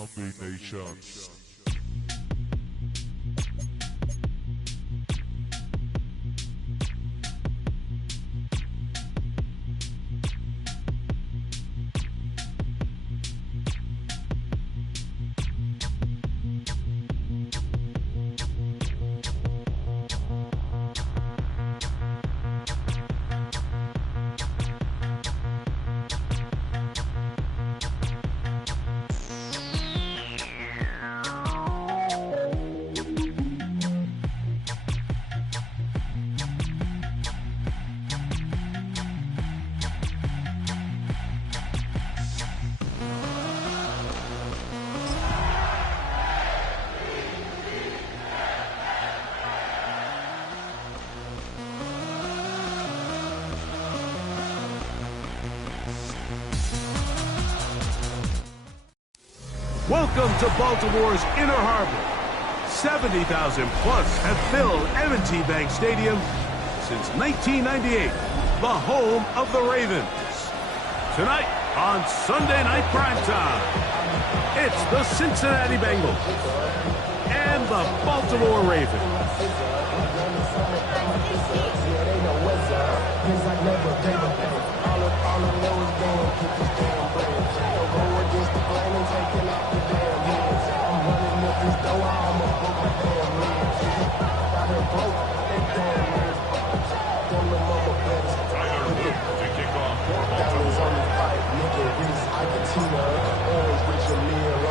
combinations. Welcome to Baltimore's Inner Harbor. 70,000 plus have filled M&T Bank Stadium since 1998, the home of the Ravens. Tonight on Sunday Night Primetime, it's the Cincinnati Bengals and the Baltimore Ravens.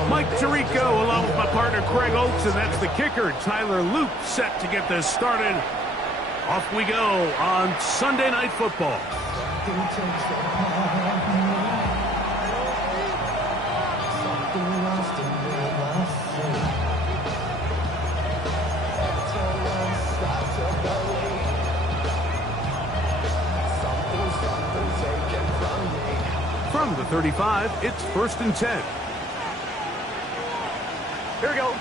Mike Tirico along with my partner Craig Oakes, and that's the kicker Tyler Luke, set to get this started. Off we go on Sunday Night Football. From the 35, it's 1st and 10. Here we go.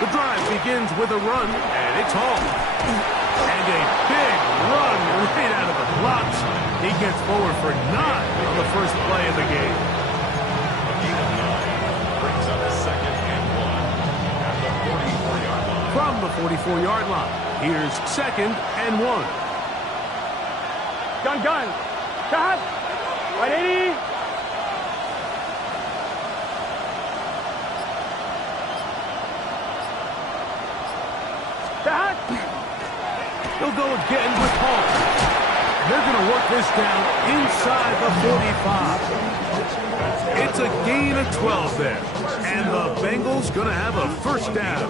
The drive begins with a run, and it's home. And a big run right out of the blocks. He gets forward for 9 on the first play of the game. Brings up a 2nd and 1 at the 44-yard line. From the 44-yard line, here's 2nd and 1. Gun. Cut. 180. Cut. He'll go again with Hall. They're going to work this down inside the 45. It's a gain of 12 there. And the Bengals going to have a first down.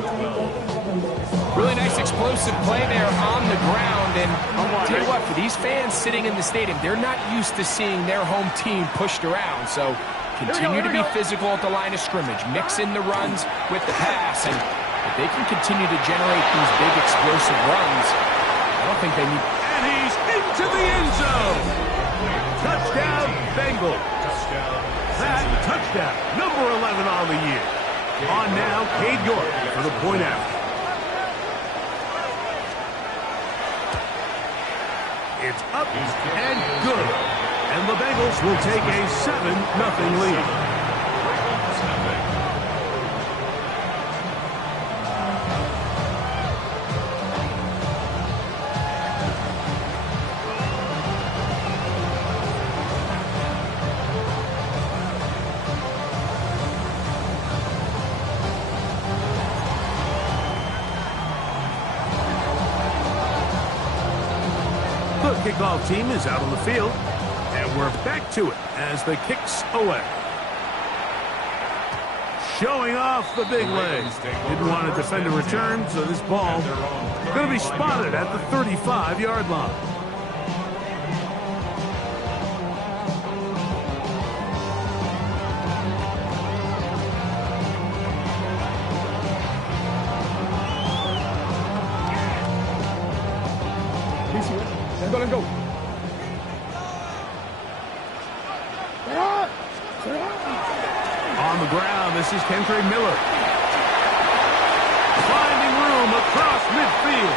Really nice explosive play there on the ground. And I'll tell you what, for these fans sitting in the stadium, they're not used to seeing their home team pushed around. So continue to be physical at the line of scrimmage. Mix in the runs with the pass. And if they can continue to generate these big explosive runs, I don't think they need... And he's into the end zone. Touchdown, Bengals. That touchdown, number 11 on the year. On now, Cade York for the point after. It's up and good. And the Bengals will take a 7-0 lead. The kickoff team is out on the field, and we're back to it as the kick's away. Showing off the big legs. Didn't want to defend a return, so this ball going to be spotted at the 35-yard line. Let's go. On the ground, this is Kentre Miller. Finding room across midfield.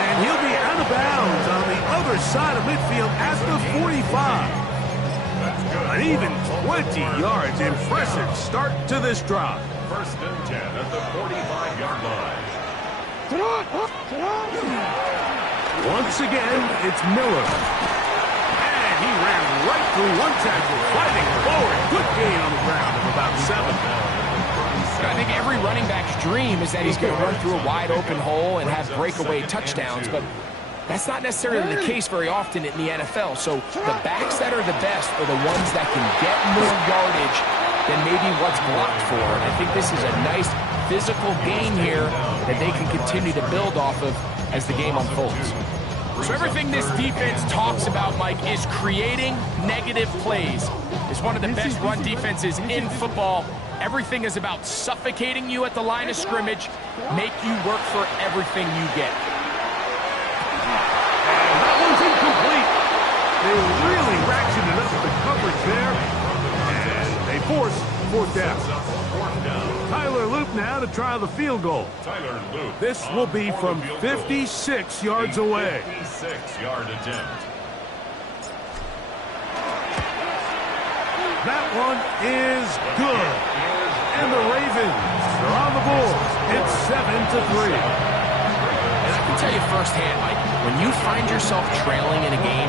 And he'll be out of bounds on the other side of midfield at the 45. An even 20 yards. Impressive start to this drive. First and 10 at the 45-yard line. Once again, it's Miller. And he ran right through one tackle, fighting forward. Good gain on the ground of about 7. I think every running back's dream is that he's going to run through a wide open hole and have breakaway touchdowns, but that's not necessarily the case very often in the NFL. So the backs that are the best are the ones that can get more yardage than maybe what's blocked for. And I think this is a nice physical gain here that they can continue to build off of as the game unfolds. So everything this defense talks about, Mike, is creating negative plays. It's one of the best run defenses in football. Everything is about suffocating you at the line of scrimmage, make you work for everything you get. And that one's incomplete. They really ratcheted up the coverage there, and they force fourth down. Tyler Loop now to try the field goal. Tyler Loop. This will be from 56 yards away. 56-yard attempt. That one is good. And the Ravens are on the board. It's 7-3. And I can tell you firsthand, Mike, when you find yourself trailing in a game,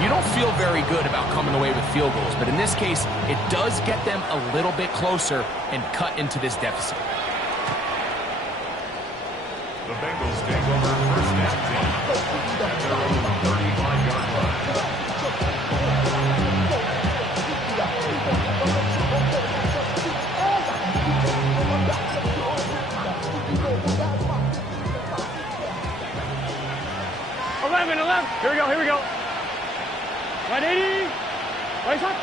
you don't feel very good about coming away with field goals. But in this case, it does get them a little bit closer and cut into this deficit. The Bengals take over first and 10 at their own 35-yard line. Here we go, here we go. 180. Right side.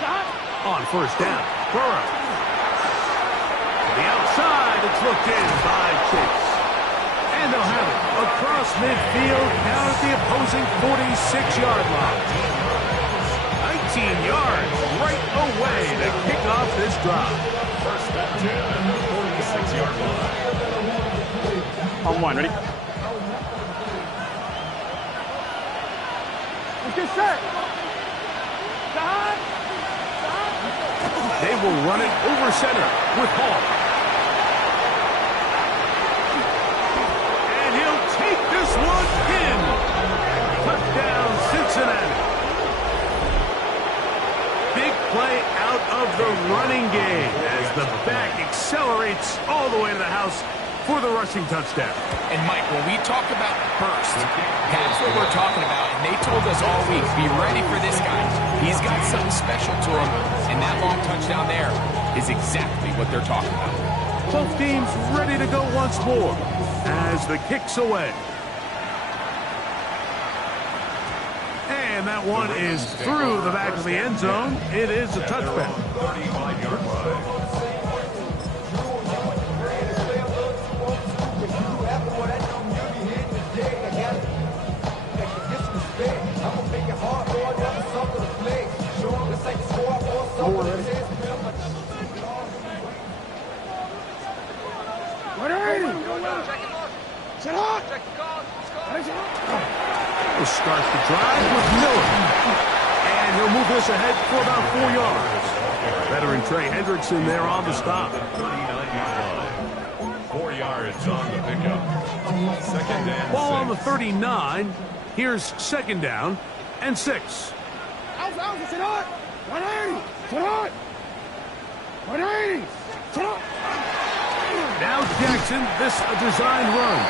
Stop. On first down, Burrow. To the outside, it's looked in by Chase. And they'll have it across midfield, down at the opposing 46-yard line. 19 yards right away to kick off this drive. First and 10 at the 46-yard line. On one, ready? Get set. Stop. They will run it over center with Hall. And he'll take this one in. Touchdown, Cincinnati. Big play out of the running game as the back accelerates all the way to the house for the rushing touchdown. And Mike, when we talk about burst, that's what we're talking about. And they told us all week, be ready for this guy. He's got something special to him, and that long touchdown there is exactly what they're talking about. Both teams ready to go once more as the kick's away. And that one is through the back of the end zone. It is a touchback. 35-yard line. We'll start the drive with Miller. And he'll move this ahead for about 4 yards. Veteran Trey Hendrickson there on the stop. 39-yard line. 4 yards on the pickup. Second and Ball 6. on the 39. Here's second down and 6. Now Jackson, this a design run.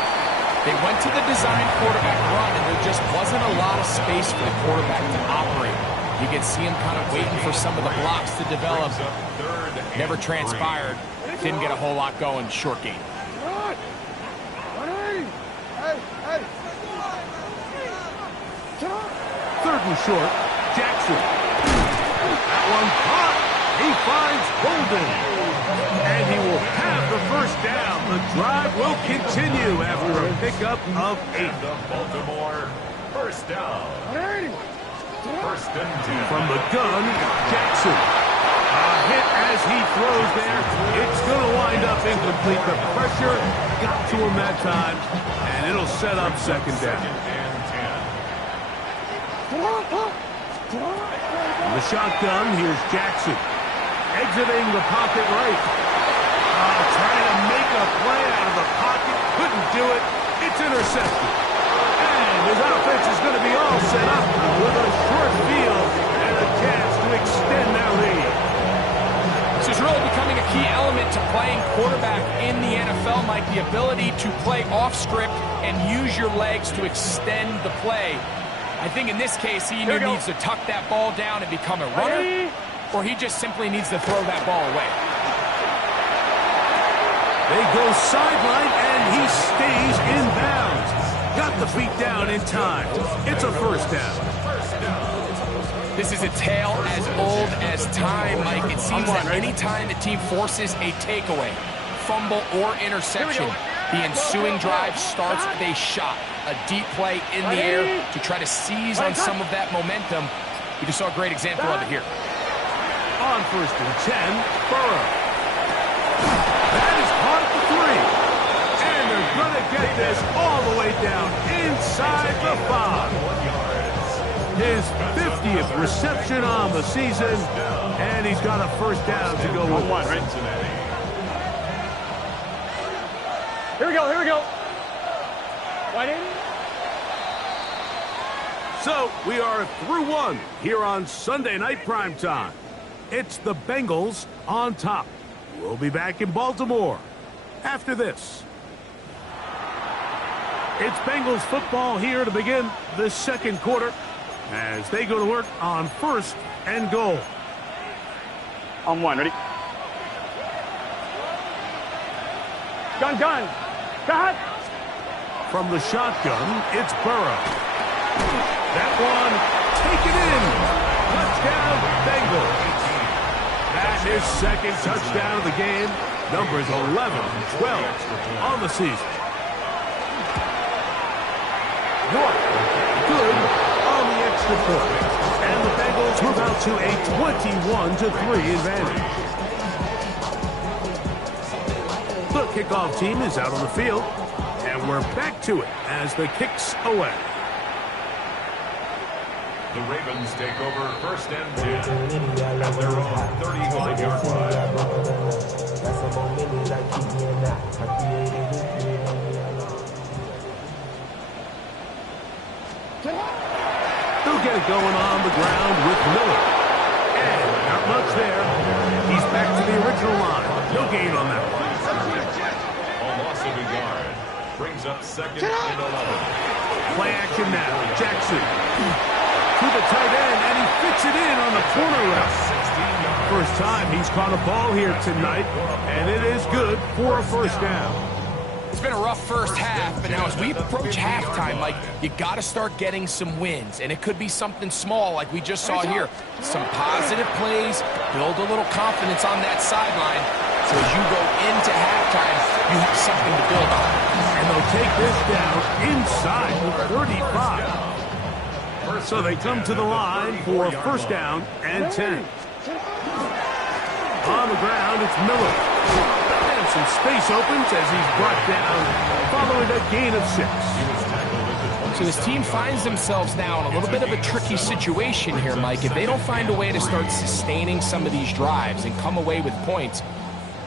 They went to the design quarterback run, and there just wasn't a lot of space for the quarterback to operate. You can see him kind of waiting for some of the blocks to develop. Never transpired. Didn't get a whole lot going. Short game. Third and short. Jackson. That one caught. He finds Holden. And he will have the first down. The drive will continue after a pickup of 8. And the Baltimore first down. First and 10. From the gun, Jackson. A hit as he throws there. It's going to wind up incomplete. The pressure got to him that time, and it'll set up second down. Second and 10. From the shotgun, here's Jackson. Exiting the pocket right. Trying to make a play out of the pocket. Couldn't do it. It's intercepted. And his offense is going to be all set up with a short field and a chance to extend their lead. This is really becoming a key element to playing quarterback in the NFL, Mike. The ability to play off script and use your legs to extend the play. I think in this case, he either needs to tuck that ball down and become a runner, or he just simply needs to throw that ball away. They go sideline, and he stays in bounds. Got the feet down in time. It's a first down. This is a tale as old as time, Mike. It seems that any time the team forces a takeaway, fumble, or interception, the ensuing drive starts with a shot, a deep play in the air to try to seize on some of that momentum. We just saw a great example of it here. On 1st and 10, Burrow. That is caught at the 3. And they're going to get this all the way down inside the 5. His 50th reception on the season, and he's got a first down to go with. Here we go, here we go. Right in. So, we are through one here on Sunday Night Primetime. It's the Bengals on top. We'll be back in Baltimore after this. It's Bengals football here to begin the second quarter as they go to work on 1st and goal. On 1, ready? Gun. Cut. From the shotgun, it's Burrow. That one, taken in. Touchdown, Bengals. That's his second touchdown of the game. Numbers 11, 12 on the season. Good on the extra point. And the Bengals move out to a 21-3 advantage. The kickoff team is out on the field, and we're back to it as the kick's away. The Ravens take over 1st and 10 at their own 35-yard line. They'll get it going on the ground with Miller. And not much there. He's back to the original line. No gain on that one. A loss of a yard brings up 2nd and 11. Play action now. Jackson to the tight end, and he fits it in on the corner route. First time he's caught a ball here tonight, and it is good for a first down. It's been a rough first half, but now as we approach halftime, Mike, you got to start getting some wins, and it could be something small like we just saw here. Some positive plays, build a little confidence on that sideline, so as you go into halftime, you have something to build on. And they'll take this down inside the 35. So they come to the line for 1st down and 10. On the ground, it's Miller. And some space opens as he's brought down following a gain of 6. So this team finds themselves now in a little bit of a tricky situation here, Mike. If they don't find a way to start sustaining some of these drives and come away with points,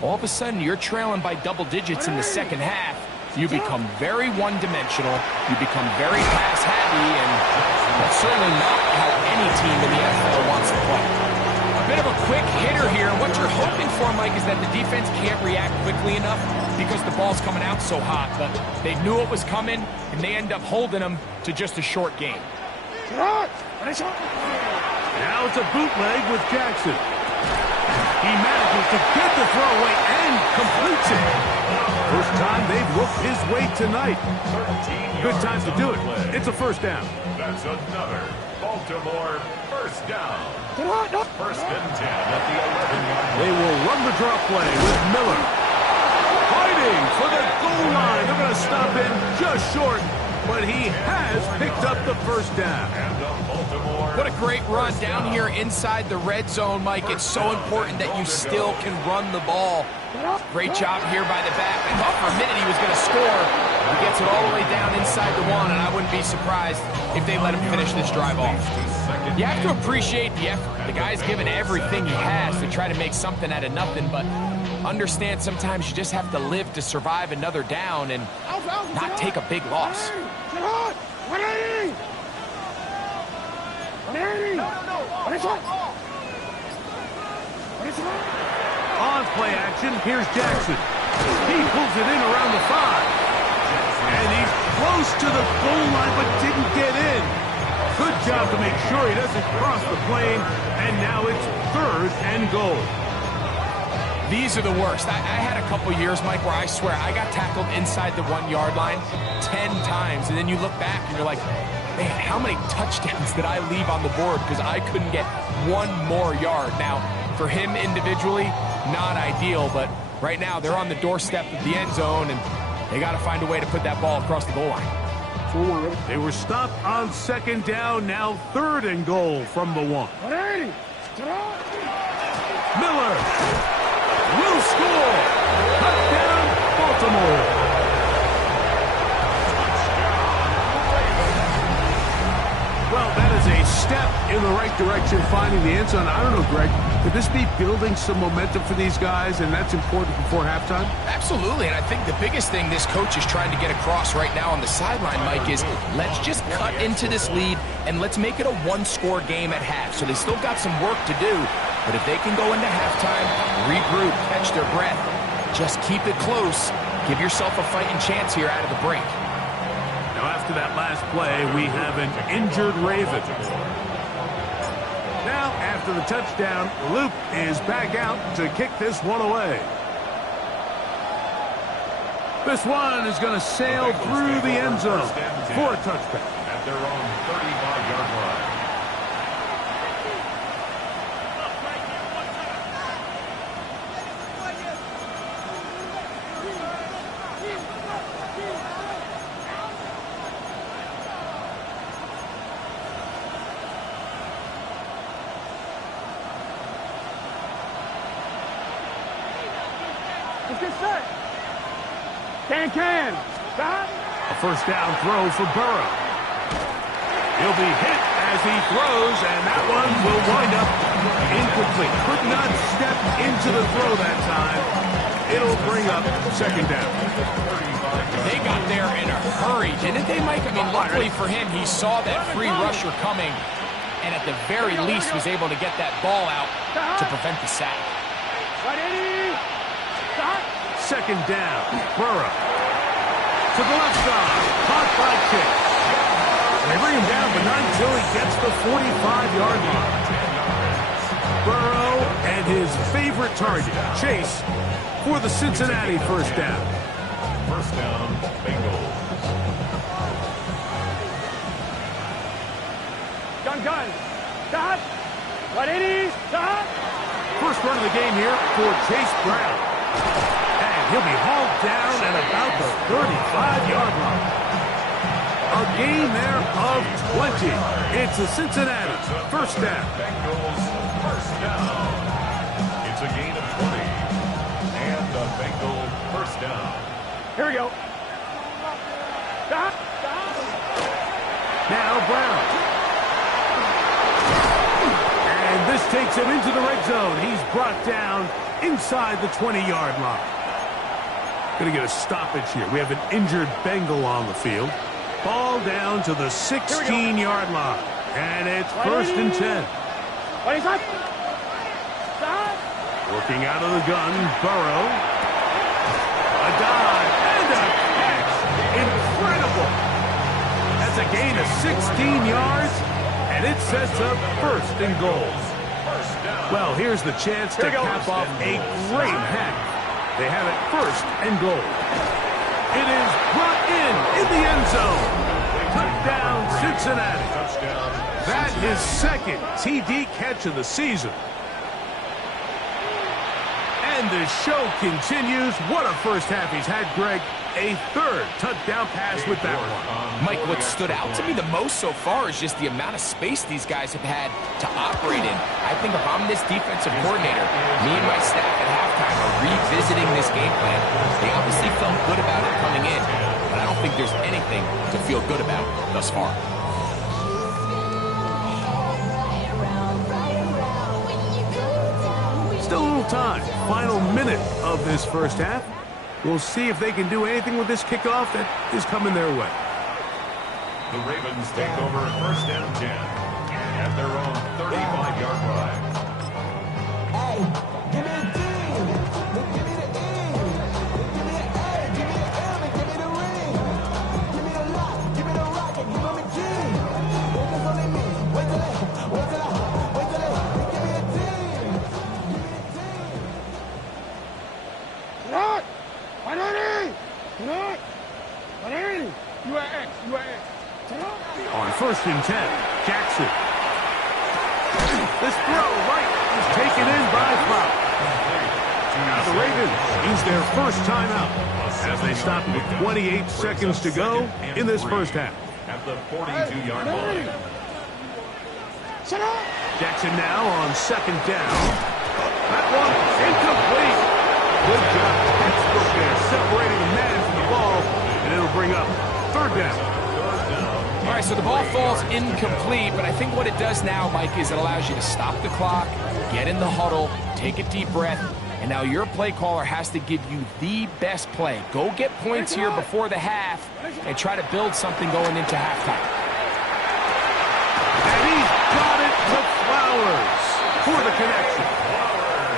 all of a sudden you're trailing by double digits in the second half. You become very one-dimensional, you become very pass-happy, and that's certainly not how any team in the NFL wants to play. A bit of a quick hitter here. What you're hoping for, Mike, is that the defense can't react quickly enough because the ball's coming out so hot, but they knew it was coming, and they end up holding them to just a short game. Now it's a bootleg with Jackson. He manages to get the throw away and completes it. First time they've whooped his way tonight. Good time to do it. It's a first down. That's another Baltimore first down. 1st and 10 at the 11-yard line. They will run the drop play with Miller. Fighting for the goal line. They're going to stop him just short, but he has picked up the first down. And Baltimore. What a great run down here inside the red zone, Mike. It's so important that you still can run the ball. Great job here by the back. I thought for a minute he was going to score. He gets it all the way down inside the one, and I wouldn't be surprised if they let him finish this drive off. You have to appreciate the effort. The guy's given everything he has to try to make something out of nothing, but understand sometimes you just have to live to survive another down and not take a big loss. On play action, here's Jackson. He pulls it in around the 5. And he's close to the goal line, but didn't get in. Good job to make sure he doesn't cross the plane. And now it's 3rd and goal. These are the worst. I had a couple years, Mike, where I swear I got tackled inside the 1-yard line 10 times. And then you look back and you're like, man, how many touchdowns did I leave on the board because I couldn't get one more yard? Now, for him individually, not ideal, but right now they're on the doorstep of the end zone, and they got to find a way to put that ball across the goal line. They were stopped on 2nd down, now 3rd and goal from the 1. Miller will score. Touchdown, Baltimore. Well, that is a step in the right direction, finding the end zone. I don't know, Greg, could this be building some momentum for these guys, and that's important before halftime? Absolutely, and I think the biggest thing this coach is trying to get across right now on the sideline, Mike, is let's just cut into this lead, and let's make it a 1-score game at half. So they still got some work to do, but if they can go into halftime, regroup, catch their breath, just keep it close, give yourself a fighting chance here out of the break. Now, after that last play, we have an injured Raven. Now, after the touchdown, Luke is back out to kick this one away. This one is going to sail through the end zone for a touchback. At their own 35-yard line. Can. A 1st down throw for Burrow. He'll be hit as he throws, and that one will wind up incomplete. Could not step into the throw that time. It'll bring up 2nd down. They got there in a hurry, didn't they, Mike? I mean, luckily for him, he saw that free rusher coming, and at the very least was able to get that ball out to prevent the sack. 2nd down, Burrow. To the left side, caught by Chase. They bring him down, but not until he gets the 45-yard line. Burrow and his favorite target, Chase, for the Cincinnati 1st down. 1st down, Bengals. Gun. Stop. 180. Stop. First run of the game here for Chase Brown. He'll be hauled down at about the 35-yard line. A gain there of 20. It's a Cincinnati 1st down. Bengals 1st down. It's a gain of 20. And the Bengal 1st down. Here we go. Stop. Now Brown. And this takes him into the red zone. He's brought down inside the 20-yard line. Going to get a stoppage here. We have an injured Bengal on the field. Ball down to the 16-yard line. And it's 1st and 10. Working out of the gun, Burrow. A dive and a catch. Incredible. That's a gain of 16 yards, and it sets up 1st and goal. Well, here's the chance to cap off a great half. They have it 1st and goal. It is brought in the end zone. Touchdown, Cincinnati. That is 2nd TD catch of the season. And the show continues. What a first half he's had, Greg. a third touchdown pass with that one. Mike, what stood out to me the most so far is just the amount of space these guys have had to operate in. I think if I'm this defensive coordinator, me and my staff at halftime are revisiting this game plan. They obviously felt good about it coming in, but I don't think there's anything to feel good about thus far. Still a little time. Final minute of this first half. We'll see if they can do anything with this kickoff that is coming their way. The Ravens take over 1st and 10 at their own 35-yard line. Hey, give me a D. Give me the E. Give me an A. Give me an M. And give me the ring. Give me the lock. Give me the rock. And give me the key. Wait till only me. Wait till it. Wait till it. Wait till it. Give me a D. Give me a D. What? 180! What? 180! You are X. You are X. On 1st and 10, Jackson. This throw right is taken in by Fowl. Now the Ravens use their first timeout as they stop with 28 seconds to go in this first half. At the 42-yard line. Jackson now on 2nd down. That one incomplete. Good job. Textbook there, separating the man from the ball, and it'll bring up 3rd down. All right, so the ball falls incomplete, but I think what it does now, Mike, is it allows you to stop the clock, get in the huddle, take a deep breath, and now your play caller has to give you the best play. Go get points here before the half and try to build something going into halftime. And he's got it to Flowers for the connection.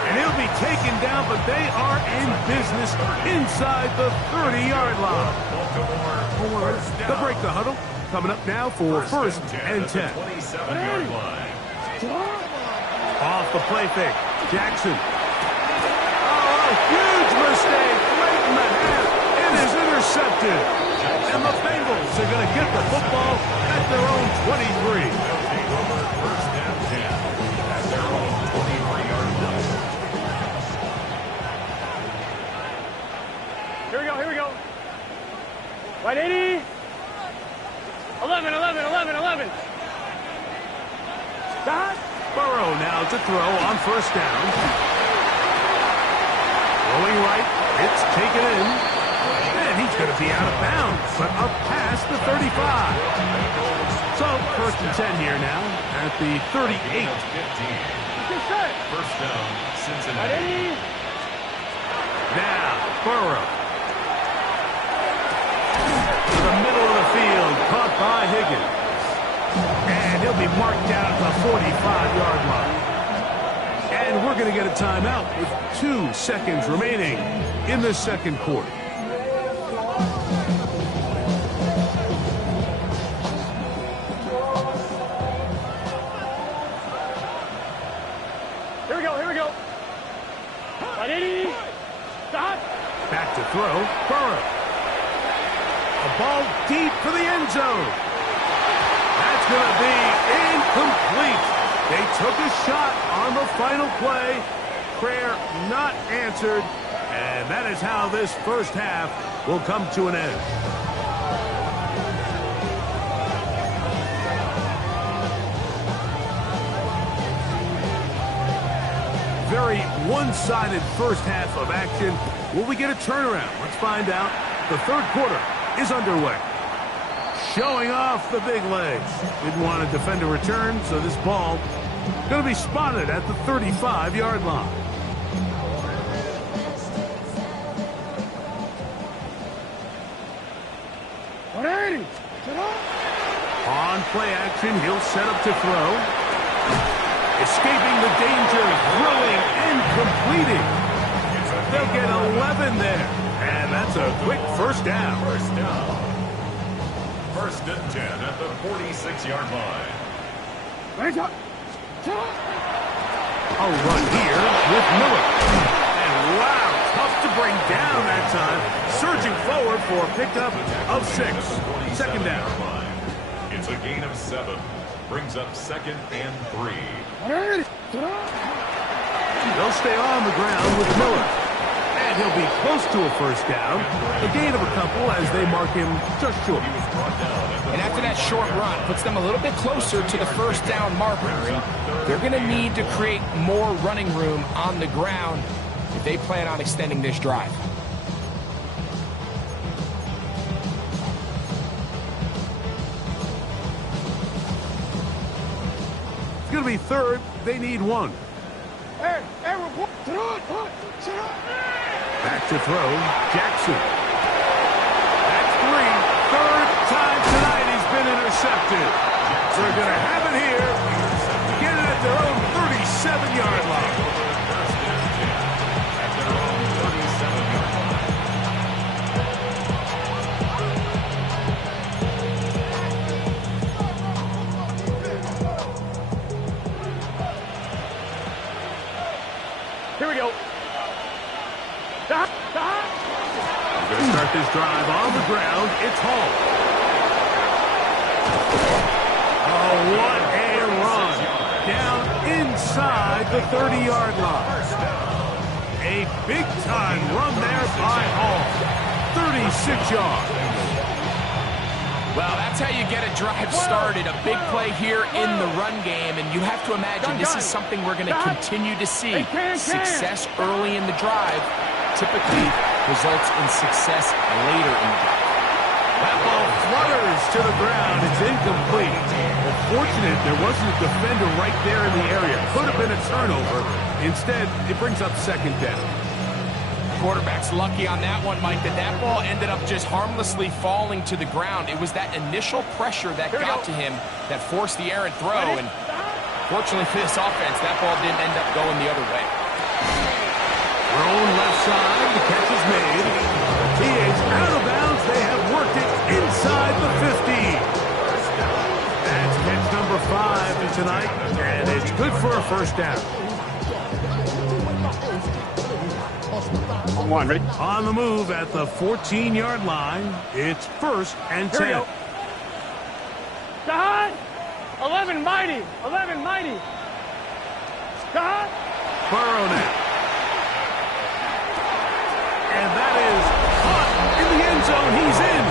And he'll be taken down, but they are in business inside the 30-yard line. They'll break the huddle. Coming up now for 1st and 10. 27-yard line. Off the play fake. Jackson. Oh, a huge mistake late in the half. It is intercepted. And the Bengals are going to get the football at their own 23. Take over 1st and 10 at their own 23-yard line. Here we go. Here we go. 180. 11, 11, 11, 11. Stop. Burrow now to throw on 1st down. Throwing right. It's taken in. And he's going to be out of bounds, but up past the 35. So 1st and 10 here now at the 38. 15. First down, Cincinnati. Now, Burrow. To the middle of the field, caught by Higgins. And he'll be marked down at the 45-yard line. And we're going to get a timeout with 2 seconds remaining in the 2nd quarter. Here we go. Here we go. 180. Stop. Back to throw, Burrow. A ball deep for the end zone. That's going to be incomplete. They took a shot on the final play. Prayer not answered. And that is how this first half will come to an end. Very one-sided first half of action. Will we get a turnaround? Let's find out. The 3rd quarter is underway. Showing off the big legs. Didn't want to defend a return, so this ball going to be spotted at the 35-yard line. On play action, he'll set up to throw. Escaping the danger, throwing and completing. They'll get 11 there. And that's a quick first down. First down. 1st and 10 at the 46-yard line. A run here with Miller. And wow, tough to bring down that time. Surging forward for a pickup of 6. 2nd down. It's a gain of 7. Brings up 2nd and 3. They'll stay on the ground with Miller. And he'll be close to a first down. A gain of a couple as they mark him just short. And after that short run, puts them a little bit closer to the first down marker. They're going to need to create more running room on the ground if they plan on extending this drive. It's going to be third. They need one. Back to throw, Jackson. That's three. Third time tonight he's been intercepted. They're going to have it here. Get it at their own 37-yard line. Here we go. We're going to start this drive on the ground. It's Hall. Oh, what a run. Down inside the 30-yard line. A big-time run there by Hall. 36 yards. Well, that's how you get a drive started. A big play here in the run game, and you have to imagine this is something we're going to continue to see. Success early in the drive typically results in success later in the drive. That ball flutters to the ground. It's incomplete. Well, fortunate there wasn't a defender right there in the area. Could have been a turnover. Instead, it brings up second down. Quarterback's lucky on that one, Mike, that ball ended up just harmlessly falling to the ground. It was that initial pressure that got to him that forced the errant throw, and fortunately for this offense, that ball didn't end up going the other way. Thrown left side, the catch is made. He is out of bounds. They have worked it inside the 50. That's catch number 5 tonight, and it's good for a first down. Come on, ready? On the move at the 14-yard line, it's first and 10. Here we go. Scott! 11 mighty! 11 mighty! Scott! Burrow now. And that is caught in the end zone. He's in.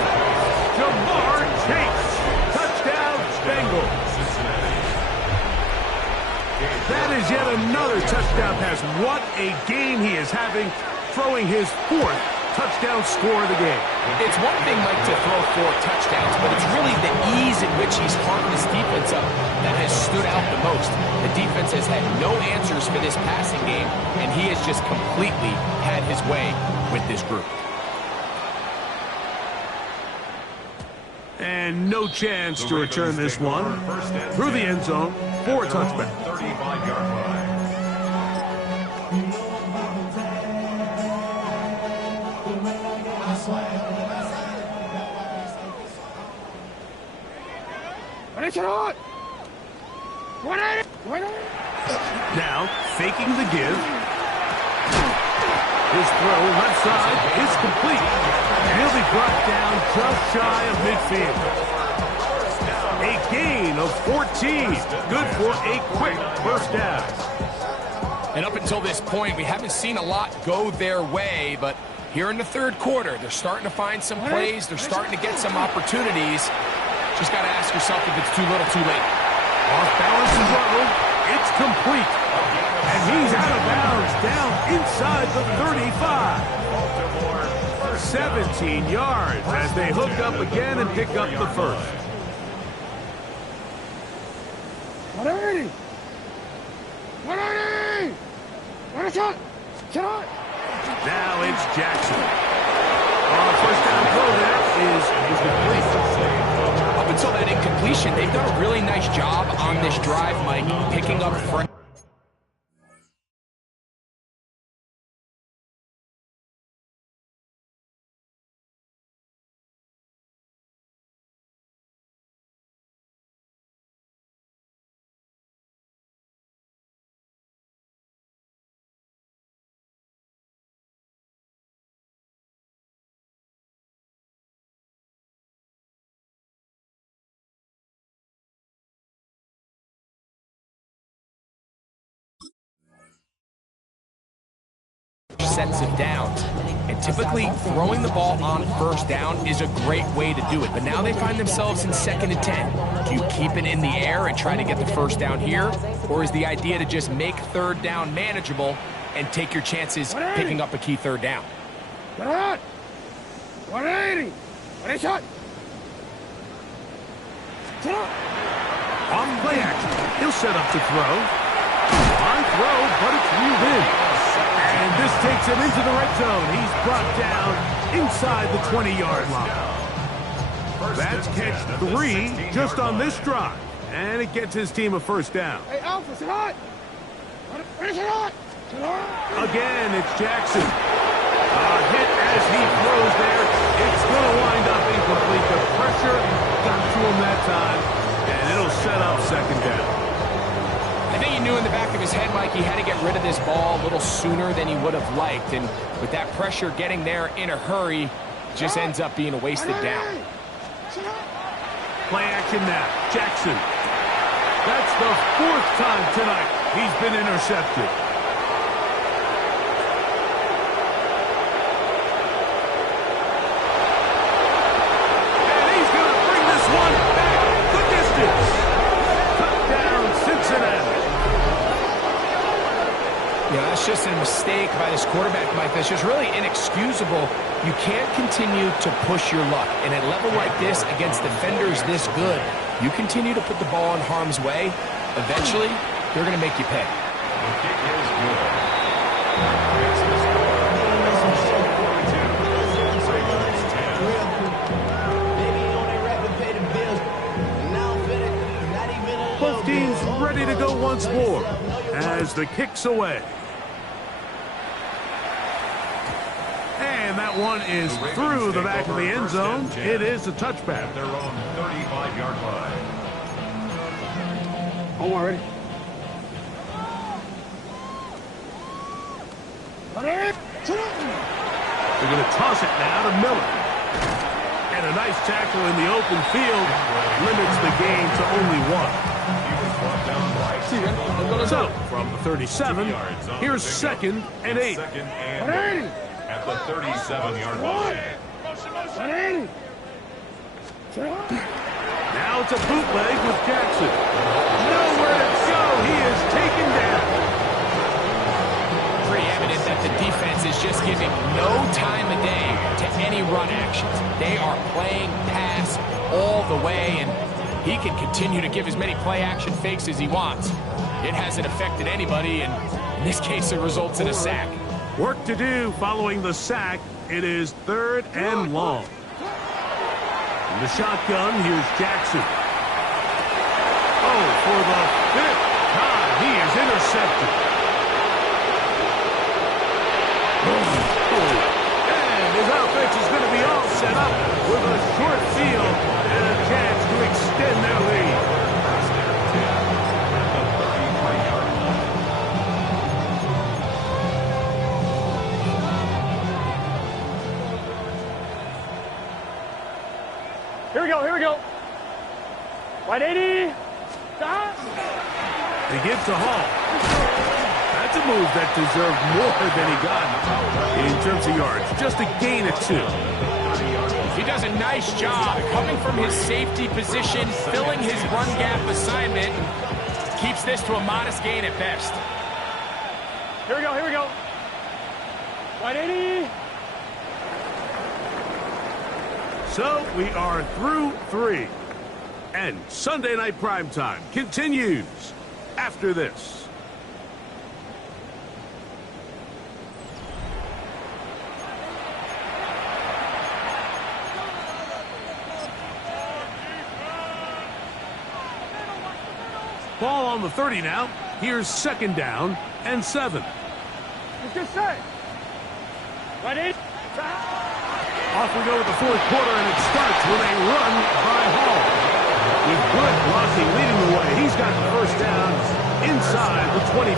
Jamar Chase. Touchdown, Bengals. That is yet another touchdown pass. What a game he is having, throwing his 4th touchdown score of the game. It's one thing, Mike, to throw 4 touchdowns, but it's really the ease in which he's carved this defense up that has stood out the most. The defense has had no answers for this passing game, and he has just completely had his way with this group. And no chance to return this one. Through the end zone for a touchback. 35-yard line. Now, faking the give. His throw left side is complete. And he'll be brought down just shy of midfield. A gain of 14. Good for a quick first down. And up until this point, we haven't seen a lot go their way, but here in the third quarter, they're starting to find some plays. They're starting to get some opportunities. Just got to ask yourself if it's too little, too late. Off balance and low. It's complete. And he's out of bounds down inside the 35. 17 yards as they hook up again and pick up the first. Now it's Jackson. First down throw there is complete. Up until that incompletion, they've done a really nice job on this drive, Mike, picking up sets of downs. And typically, throwing the ball on first down is a great way to do it. But now they find themselves in 2nd and 10. Do you keep it in the air and try to get the first down here? Or is the idea to just make 3rd down manageable and take your chances picking up a key 3rd down? 180! Ready, shot! On play action, he'll set up to throw. On throw, but it's reeled in. And this takes him into the red zone. He's brought down inside the 20-yard line. That's catch 3 just on this drive. And it gets his team a first down. Hey, Alpha, sit on! Ready, sit on! Again, it's Jackson. A hit as he throws there. It's going to wind up incomplete. The pressure got to him that time, and it'll set up 2nd down. I think he knew in the back of his head, Mike, he had to get rid of this ball a little sooner than he would have liked. And with that pressure getting there in a hurry, just ends up being a wasted down. Play action now. Jackson. That's the 4th time tonight he's been intercepted. And he's going to bring this one back the distance. Touchdown, Cincinnati. Yeah, that's just a mistake by this quarterback, Mike. That's just really inexcusable. You can't continue to push your luck. And at a level like this, against defenders this good, you continue to put the ball in harm's way, eventually, they're going to make you pay. The kick is good. Makes the score 42. Both teams ready to go once more as the kick's away. And that one is through the back of the end zone. It is a touchback. At their own 35-yard line. Omar, ready? They're going to toss it now to Miller. And a nice tackle in the open field limits the game to only 1. So, from the 37, here's 2nd and 8. 2nd and 8 at the 37-yard line. Now it's a bootleg with Jackson. Nowhere to go. He is taken down. Pretty evident that the defense is just giving no time of day to any run actions. They are playing pass all the way, and he can continue to give as many play-action fakes as he wants. It hasn't affected anybody, and in this case, it results in a sack. Work to do following the sack. It is 3rd and long. In the shotgun, here's Jackson. Oh, for the 5th time, he is intercepted. And his offense is going to be all set up with a short field and a chance to extend their lead. Here we go, here we go. 180. Stop. He gives to Hall. That's a move that deserved more than he got in terms of yards. Just a gain of 2. He does a nice job coming from his safety position, filling his run gap assignment, keeps this to a modest gain at best. Here we go, here we go. 180. So we are through 3. And Sunday Night Primetime continues after this. Ball on the 30 now. Here's 2nd down and 7. Let's get set. 180. Off we go with the 4th quarter, and it starts with a run by Hall. With good blocking leading the way, he's got the first down inside the 25.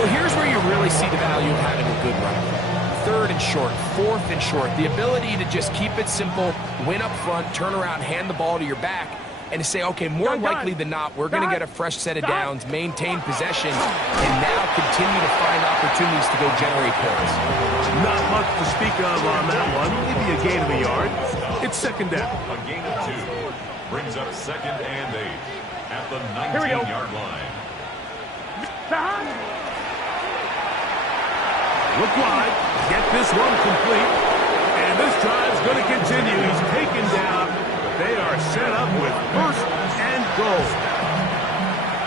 Well, here's where you really see the value of having a good run. 3rd and short, 4th and short. The ability to just keep it simple, win up front, turn around, hand the ball to your back. and to say, okay, more likely than not, we're going to get a fresh set of downs, maintain possession, and now continue to find opportunities to go generate points. Not much to speak of on that one. Maybe a gain of a yard. It's second down. A gain of 2 brings up 2nd and 8 at the 19-yard line. Look wide. Get this one complete. And this drive's going to continue. He's taken down. They are set up with 1st and goal.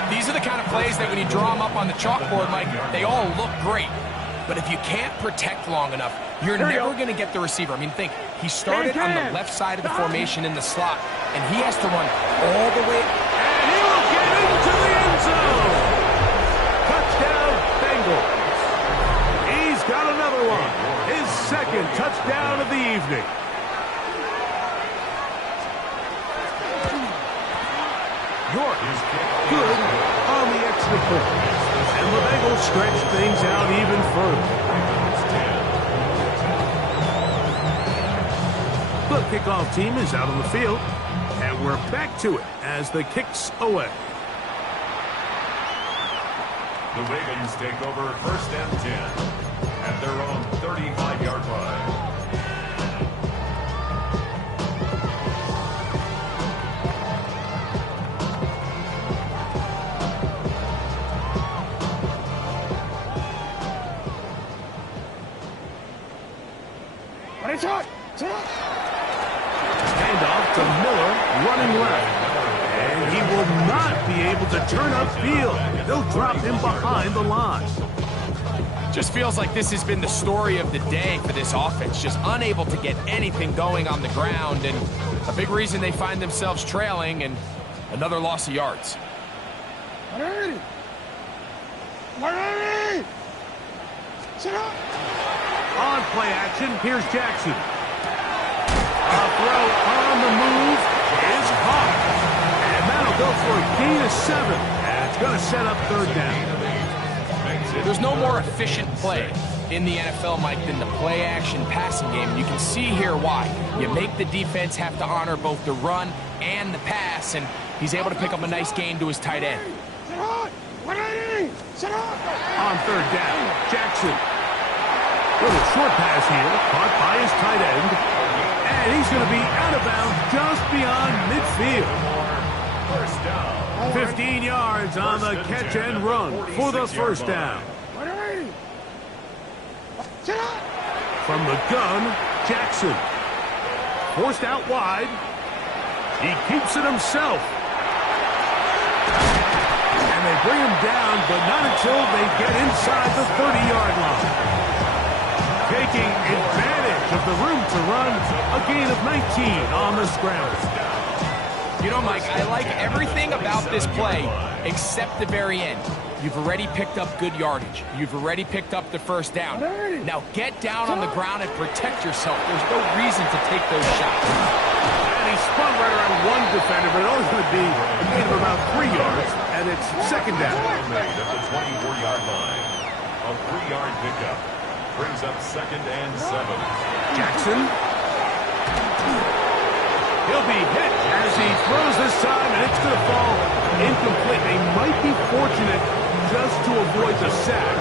These are the kind of plays that when you draw them up on the chalkboard, Mike, they all look great. But if you can't protect long enough, you're never going to get the receiver. I mean, think, he started on the left side of the formation in the slot, and he has to run all the way. And he will get into the end zone. Touchdown, Bengals. He's got another one. His 2nd touchdown of the evening. York is good on the extra point. And the Bengals stretch things out even further. The kickoff team is out on the field. And we're back to it as the kick's away. The Ravens take over 1st and 10 at their own 35-yard line. Handoff to Miller, running left. And he will not be able to turn upfield. They'll drop him behind the line. Just feels like this has been the story of the day for this offense. Just unable to get anything going on the ground. And a big reason they find themselves trailing and another loss of yards. On play action, here's Jackson. A throw on the move is caught. And that'll go for a gain of 7. And it's going to set up 3rd down. There's no more efficient play in the NFL, Mike, than the play-action passing game. And you can see here why. You make the defense have to honor both the run and the pass, and he's able to pick up a nice gain to his tight end. On 3rd down, Jackson. Little short pass here, caught by his tight end. And he's going to be out of bounds just beyond midfield. 15 yards on the catch and run for the 1st down. From the gun, Jackson. Forced out wide. He keeps it himself. And they bring him down, but not until they get inside the 30-yard line. Taking advantage of the room to run, a gain of 19 on the scramble. You know, Mike, I like everything about this play except the very end. You've already picked up good yardage. You've already picked up the 1st down. Now get down on the ground and protect yourself. There's no reason to take those shots. And he spun right around one defender, but it only going to be a gain of about 3 yards, and it's 2nd down. Made at the 24-yard line. A 3-yard pickup brings up 2nd and 7. Jackson. He'll be hit as he throws this time, and it's going to fall incomplete. They might be fortunate just to avoid the sack,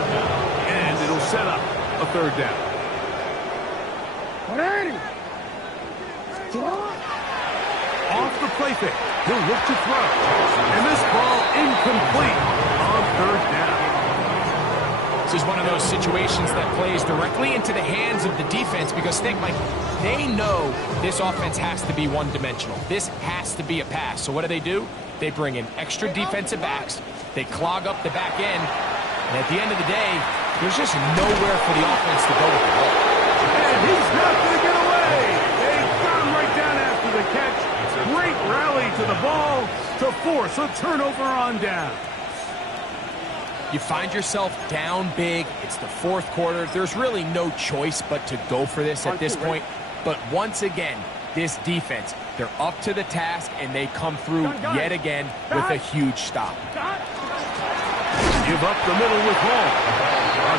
and it'll set up a 3rd down. Off the play fake, he'll look to throw, and this ball incomplete on 3rd down. This is one of those situations that plays directly into the hands of the defense because, think, Mike, they know this offense has to be one-dimensional. This has to be a pass. So what do? They bring in extra defensive backs. They clog up the back end. And at the end of the day, there's just nowhere for the offense to go with the ball. And he's not going to get away. They got him right down after the catch. Great rally to the ball to force a turnover on down. You find yourself down big. It's the 4th quarter. There's really no choice but to go for this at this point. But once again, this defense, they're up to the task, and they come through yet again with a huge stop. Give up the middle with Hall.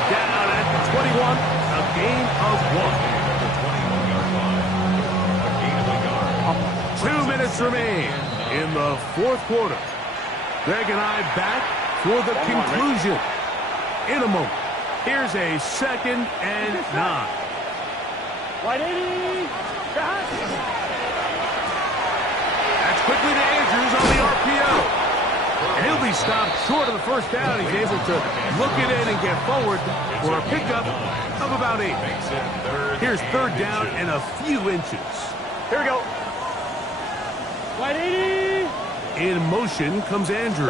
Down at the 21, a gain of 1. 2 minutes remain. in the fourth quarter. Greg and I back for the conclusion in a moment. Here's a 2nd and 9. Wide 80. That's quickly to Andrews on the RPO. And he'll be stopped short of the first down. He's able to look it in and get forward for a pickup of about 8. Here's 3rd down and a few inches. Here we go. Wide 80. In motion comes Andrews. He's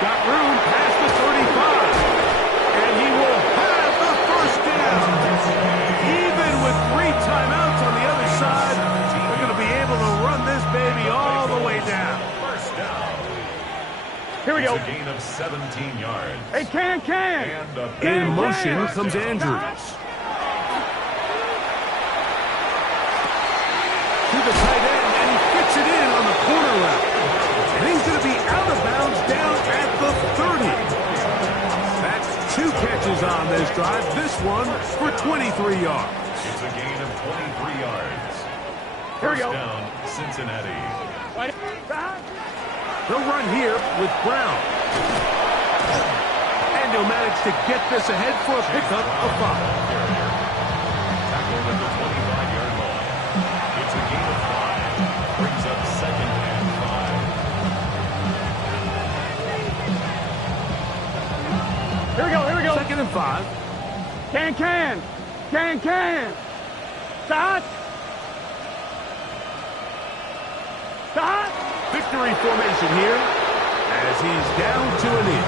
got room past the 35. And he will have the first down. Even with 3 timeouts on the other side, they're going to be able to run this baby all the way down. First down. Here we go. It's a gain of 17 yards. Hey, can. And a In big motion first comes down. Andrews. To the tight end, and he fits it in on the corner route. And he's going to be out of bounds down at the 30. That's 2 catches on this drive. This one for 23 yards. It's a gain of 23 yards. Here we First go. down, Cincinnati. Wide. They'll run here with Brown. And he'll manage to get this ahead for a pickup of 5. Tackled at the 25-yard line. It's a gain of 5. Brings up 2nd and 5. Here we go. 2nd and 5. Can. Start. Victory formation here as he's down to a knee.